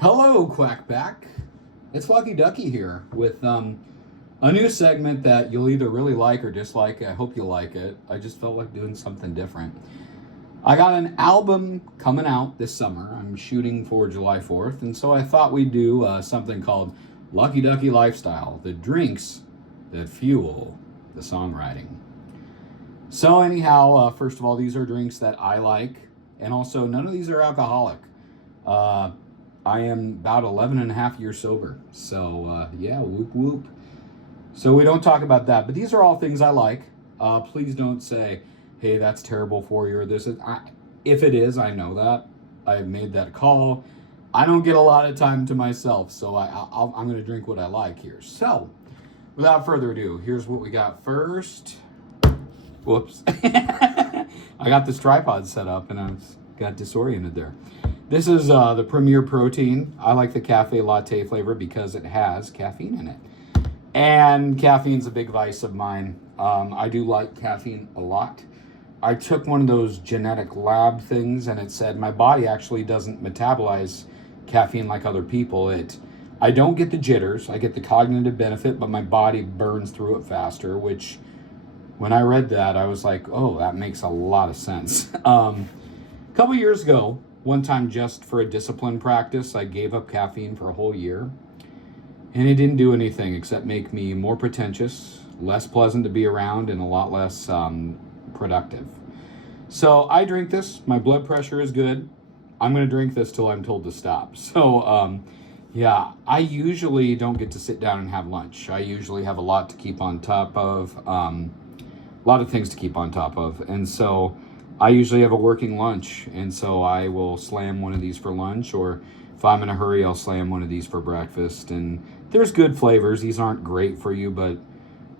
Hello, Quack Pack. It's Lucky Ducky here with a new segment that you'll either really like or dislike. I hope you like it. I just felt like doing something different. I got an album coming out this summer. I'm shooting for July 4th, and so I thought we'd do something called Lucky Ducky Lifestyle, the drinks that fuel the songwriting. So anyhow, first of all, these are drinks that I like, and also none of these are alcoholic. I am about 11 and a half years sober. So, yeah, whoop whoop. So we don't talk about that. But these are all things I like. Please don't say, hey, that's terrible for you, or this is... if it is, I know that. I've made that call. I don't get a lot of time to myself, so I'm going to drink what I like here. So, without further ado, here's what we got first. Whoops. I got this tripod set up, and I got disoriented there. This is the Premier Protein. I like the cafe latte flavor because it has caffeine in it. And caffeine's a big vice of mine. I do like caffeine a lot. I took one of those genetic lab things and it said my body actually doesn't metabolize caffeine like other people. I don't get the jitters. I get the cognitive benefit, but my body burns through it faster, which when I read that, I was like, oh, that makes a lot of sense. A couple years ago, one time just for a discipline practice, I gave up caffeine for a whole year. And it didn't do anything except make me more pretentious, less pleasant to be around, and a lot less productive. So I drink this. My blood pressure is good. I'm going to drink this till I'm told to stop. So, yeah, I usually don't get to sit down and have lunch. I usually have a lot to keep on top of, a lot of things to keep on top of. And so I usually have a working lunch, and so I will slam one of these for lunch, or if I'm in a hurry, I'll slam one of these for breakfast. And there's good flavors. These aren't great for you, but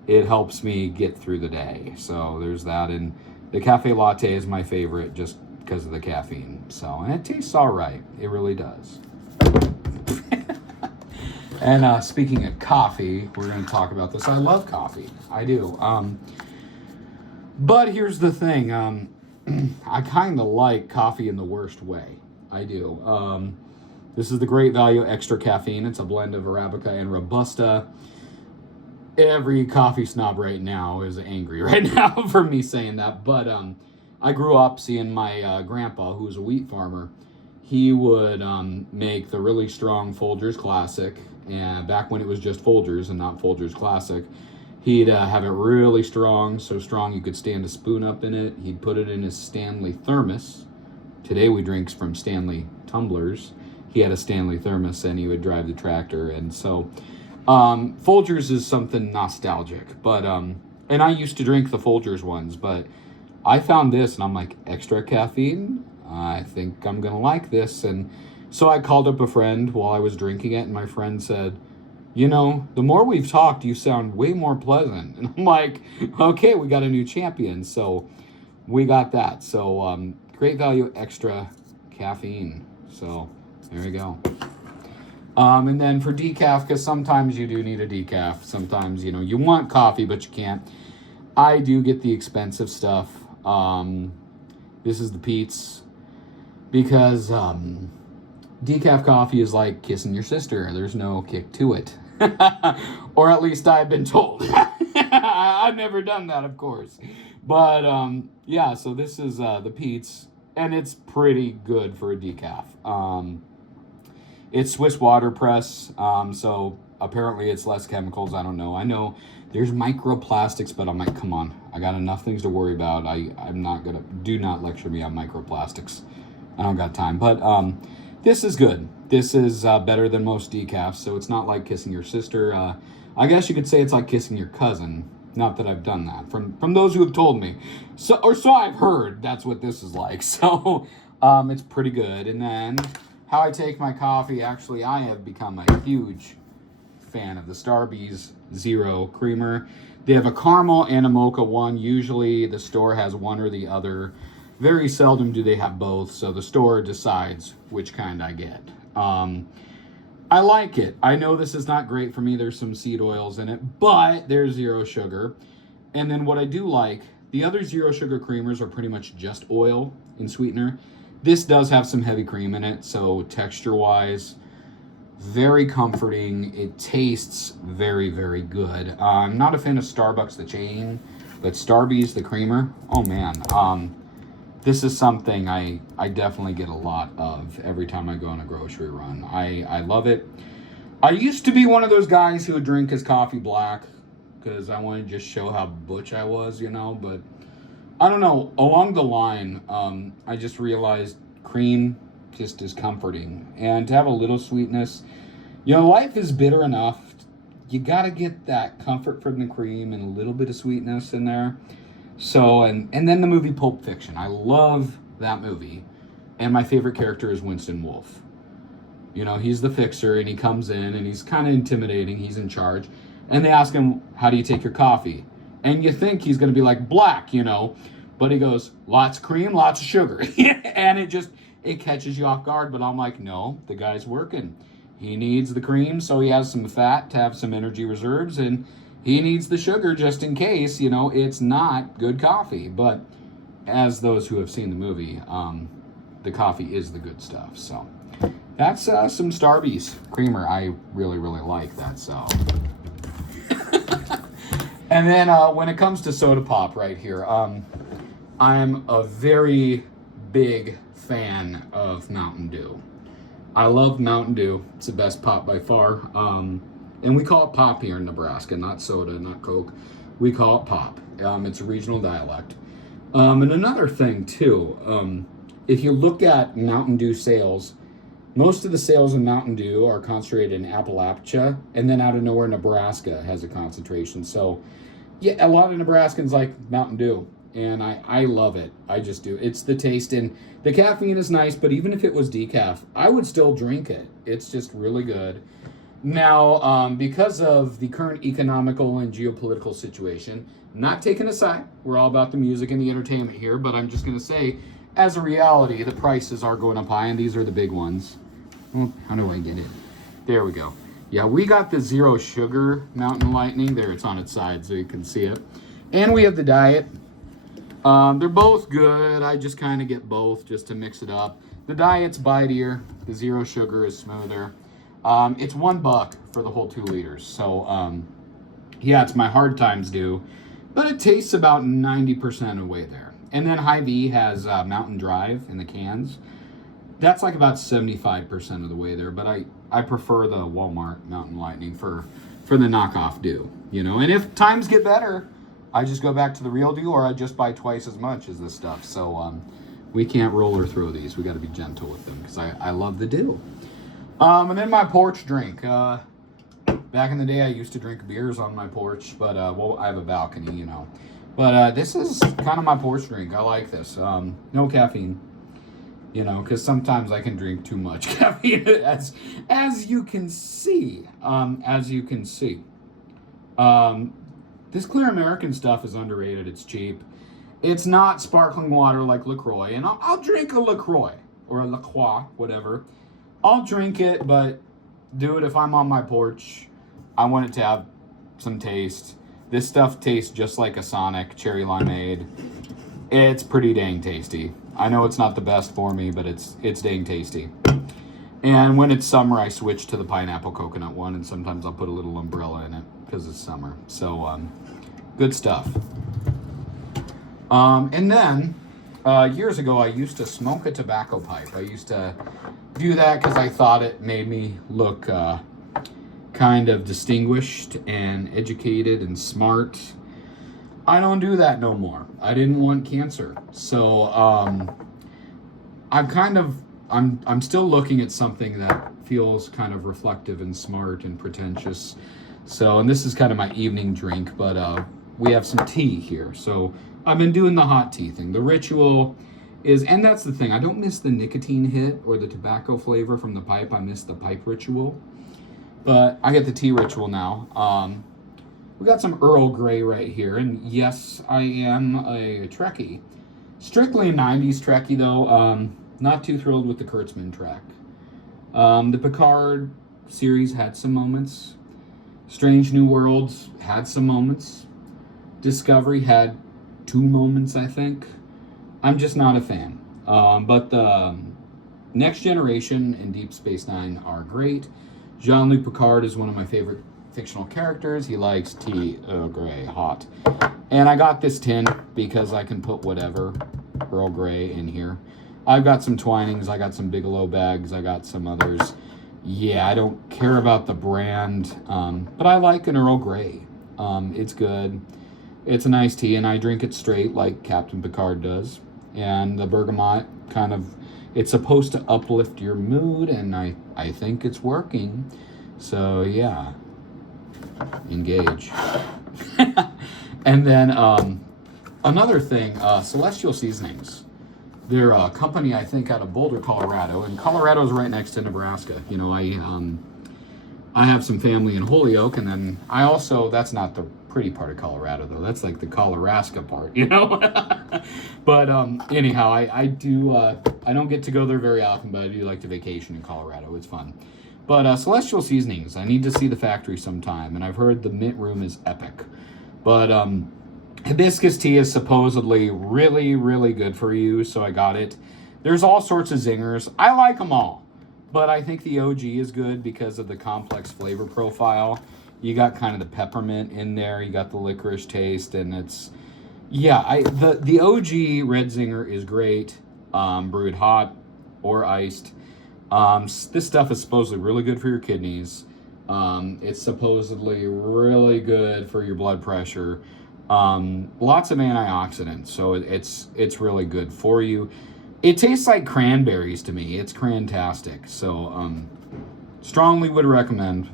it helps me get through the day. So there's that. And the cafe latte is my favorite just because of the caffeine. So, and it tastes all right. It really does. And speaking of coffee, we're going to talk about this. I love coffee. I do. But here's the thing. I kind of like coffee in the worst way. I do. This is the Great Value Extra Caffeine. It's a blend of Arabica and Robusta. Every coffee snob right now is angry right now for me saying that. But I grew up seeing my grandpa, who was a wheat farmer. He would make the really strong Folgers Classic. And back when it was just Folgers and not Folgers Classic. He'd have it really strong, so strong you could stand a spoon up in it. He'd put it in his Stanley thermos. Today we drink from Stanley tumblers. He had a Stanley thermos and he would drive the tractor. And so Folgers is something nostalgic. But and I used to drink the Folgers ones, but I found this and I'm like, extra caffeine? I think I'm going to like this. And so I called up a friend while I was drinking it, and my friend said, you know, the more we've talked, you sound way more pleasant. And I'm like, okay, we got a new champion. So we got that. So Great Value Extra Caffeine. So there you go. And then for decaf, because sometimes you do need a decaf. Sometimes, you know, you want coffee, but you can't. I do get the expensive stuff. This is the Pete's. Because decaf coffee is like kissing your sister. There's no kick to it. Or at least I've been told. I've never done that, of course. But, yeah, so this is the Pete's. And it's pretty good for a decaf. It's Swiss waterpress. So apparently it's less chemicals. I don't know. I know there's microplastics, but I'm like, come on. I got enough things to worry about. I'm not going to... Do not lecture me on microplastics. I don't got time. But this is good. This is better than most decafs, so it's not like kissing your sister. I guess you could say it's like kissing your cousin. Not that I've done that. From those who have told me. So I've heard that's what this is like. So it's pretty good. And then how I take my coffee, actually, I have become a huge fan of the Starbucks Zero Creamer. They have a caramel and a mocha one. Usually the store has one or the other. Very seldom do they have both, so the store decides which kind I get. I like it. I know this is not great for me. There's some seed oils in it, but there's zero sugar. And then what I do like, the other zero sugar creamers are pretty much just oil and sweetener. This does have some heavy cream in it, so texture-wise, Very comforting. It tastes very, very good. I'm not a fan of Starbucks, the chain, but Starbucks, the creamer, oh man. This is something I definitely get a lot of every time I go on a grocery run. I love it. I used to be one of those guys who would drink his coffee black because I wanted to just show how butch I was, but I don't know. Along the line, I just realized cream just is comforting. And to have a little sweetness, life is bitter enough. You got to get that comfort from the cream and a little bit of sweetness in there. So, and then the movie Pulp Fiction. I love that movie. And my favorite character is Winston Wolfe. He's the fixer, and he comes in, and he's kind of intimidating. He's in charge. And they ask him, how do you take your coffee? And you think he's going to be like black, But he goes, lots of cream, lots of sugar. And it catches you off guard. But I'm like, no, the guy's working. He needs the cream, so he has some fat to have some energy reserves. And he needs the sugar just in case, it's not good coffee. But as those who have seen the movie, the coffee is the good stuff. So that's some Starbucks creamer. I really, really like that. So. And then when it comes to soda pop right here, I'm a very big fan of Mountain Dew. I love Mountain Dew. It's the best pop by far. And we call it pop here in Nebraska, not soda, not Coke. We call it pop. It's a regional dialect. And another thing, too, if you look at Mountain Dew sales, most of the sales of Mountain Dew are concentrated in Appalachia, and then out of nowhere, Nebraska has a concentration. So, yeah, a lot of Nebraskans like Mountain Dew, and I love it. I just do. It's the taste, and the caffeine is nice, but even if it was decaf, I would still drink it. It's just really good. Now, because of the current economical and geopolitical situation, not taking a side, we're all about the music and the entertainment here, but I'm just going to say, as a reality, the prices are going up high, and these are the big ones. How do I get it? There we go. Yeah, we got the zero sugar Mountain Lightning. There, it's on its side so you can see it. And we have the Diet. They're both good. I just kind of get both just to mix it up. The Diet's bitier. The zero sugar is smoother. It's $1 for the whole 2 liters. So, yeah, it's my hard times Dew. But it tastes about 90% of the way there. And then Hy-Vee has Mountain Drive in the cans. That's like about 75% of the way there. But I prefer the Walmart Mountain Lightning for the knockoff Dew. And if times get better, I just go back to the real Dew, or I just buy twice as much as this stuff. So we can't roll or throw these. We got to be gentle with them because I love the Dew. And then my porch drink. Back in the day, I used to drink beers on my porch, but I have a balcony, But this is kind of my porch drink. I like this. No caffeine, because sometimes I can drink too much caffeine, as you can see. This Clear American stuff is underrated. It's cheap. It's not sparkling water like LaCroix, and I'll drink a LaCroix or a LaCroix, whatever. I'll drink it, but do it if I'm on my porch. I want it to have some taste. This stuff tastes just like a Sonic cherry limeade. It's pretty dang tasty. I know it's not the best for me, but it's dang tasty. And when it's summer, I switch to the pineapple coconut one, and sometimes I'll put a little umbrella in it because it's summer. So, good stuff. And then, years ago, I used to smoke a tobacco pipe. I used to do that because I thought it made me look kind of distinguished and educated and smart. I don't do that no more. I didn't want cancer. So I'm still looking at something that feels kind of reflective and smart and pretentious. So, and this is kind of my evening drink, but we have some tea here. So I've been doing the hot tea thing. The ritual is, and that's the thing, I don't miss the nicotine hit or the tobacco flavor from the pipe. I miss the pipe ritual. But I get the tea ritual now. We got some Earl Grey right here. And yes, I am a Trekkie. Strictly a 90s Trekkie, though. Not too thrilled with the Kurtzman track. The Picard series had some moments. Strange New Worlds had some moments. Discovery had 2 moments, I think. I'm just not a fan. But the Next Generation and Deep Space Nine are great. Jean-Luc Picard is one of my favorite fictional characters. He likes tea, Earl Grey, hot. And I got this tin because I can put whatever Earl Grey in here. I've got some Twinings, I got some Bigelow bags, I got some others. Yeah, I don't care about the brand, but I like an Earl Grey. It's good. It's a nice tea, and I drink it straight like Captain Picard does. And the bergamot kind of, it's supposed to uplift your mood, and I think it's working. So yeah, engage. And then another thing, Celestial Seasonings. They're a company, I think, out of Boulder, Colorado, and Colorado's right next to Nebraska. You know, I have some family in Holyoke, and then I also, that's not the pretty part of Colorado, though. That's like the Colorasca part, you know? But anyhow, I don't get to go there very often, but I do like to vacation in Colorado. It's fun. But Celestial Seasonings, I need to see the factory sometime, and I've heard the mint room is epic. But hibiscus tea is supposedly really, really good for you, so I got it. There's all sorts of zingers. I like them all, but I think the OG is good because of the complex flavor profile. You got kind of the peppermint in there, you got the licorice taste, and it's, yeah, the OG Red Zinger is great, brewed hot or iced. This stuff is supposedly really good for your kidneys. It's supposedly really good for your blood pressure. Lots of antioxidants, so it's really good for you. It tastes like cranberries to me. It's crantastic. So strongly would recommend.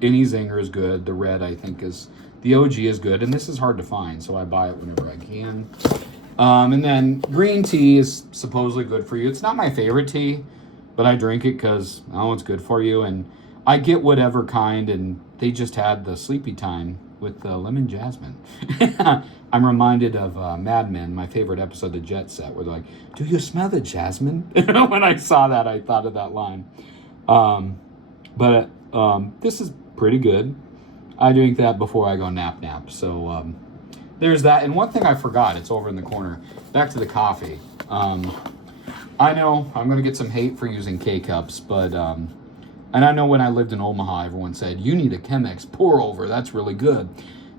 Any Zinger is good. The red, I think, is the OG is good, and this is hard to find, so I buy it whenever I can. And then green tea is supposedly good for you. It's not my favorite tea, but I drink it because it's good for you, and I get whatever kind, and they just had the Sleepy Time with lemon jasmine. I'm reminded of Mad Men, my favorite episode of Jet Set, where they're like, "Do you smell the jasmine?" When I saw that, I thought of that line. But this is pretty good. I drink that before I go nap. So there's that. And one thing I forgot, it's over in the corner. Back to the coffee. I know I'm going to get some hate for using K-Cups, but... and I know when I lived in Omaha, everyone said, you need a Chemex pour over. That's really good.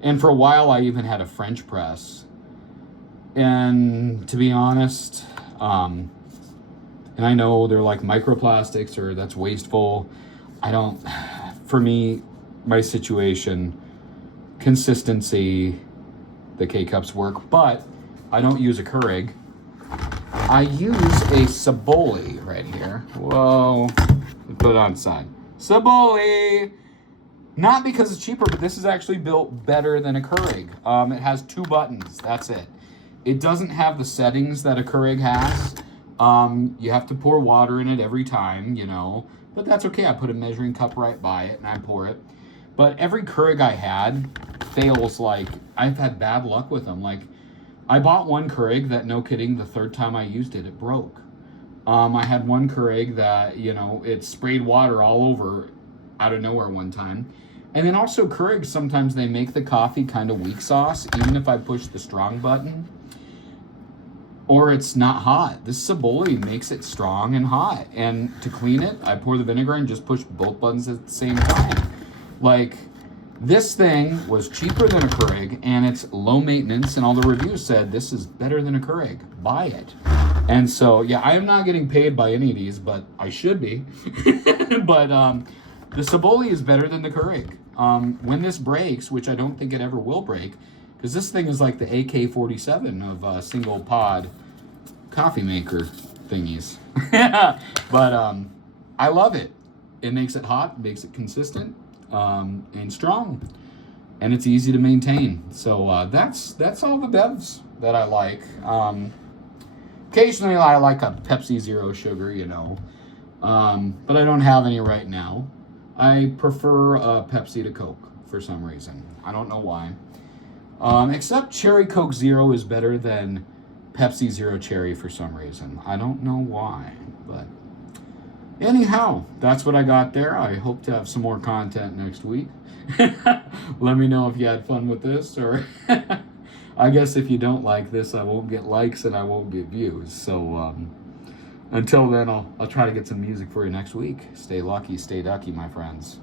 And for a while, I even had a French press. And to be honest, and I know they're like microplastics or that's wasteful. For me, my situation, consistency, the K-Cups work, but I don't use a Keurig. I use a Saboli right here. Whoa. Put it on side. Saboli! Not because it's cheaper, but this is actually built better than a Keurig. It has 2 buttons. That's it. It doesn't have the settings that a Keurig has. You have to pour water in it every time, you know. But that's okay. I put a measuring cup right by it and I pour it. But every Keurig I had fails. Like, I've had bad luck with them. Like, I bought one Keurig that, no kidding, the 3rd time I used it, it broke. I had one Keurig that, you know, it sprayed water all over out of nowhere one time. And then also Keurigs, sometimes they make the coffee kind of weak sauce, even if I push the strong button. Or it's not hot. This Saboli makes it strong and hot. And to clean it, I pour the vinegar and just push both buttons at the same time. Like, this thing was cheaper than a Keurig, and it's low maintenance, and all the reviews said this is better than a Keurig. Buy it. And so, yeah, I am not getting paid by any of these, but I should be. But the Saboli is better than the Keurig. When this breaks, which I don't think it ever will break, because this thing is like the AK-47 of single pod coffee maker thingies. But I love it. It makes it hot, makes it consistent, and strong, and it's easy to maintain. So that's all the bevs that I like. Occasionally I like a Pepsi Zero Sugar, you know, but I don't have any right now. I prefer Pepsi to Coke for some reason. I don't know why. Except Cherry Coke Zero is better than Pepsi Zero Cherry for some reason. I don't know why, but anyhow, that's what I got there. I hope to have some more content next week. Let me know if you had fun with this, or I guess if you don't like this, I won't get likes and I won't get views. So until then, I'll try to get some music for you next week. Stay lucky, stay ducky, my friends.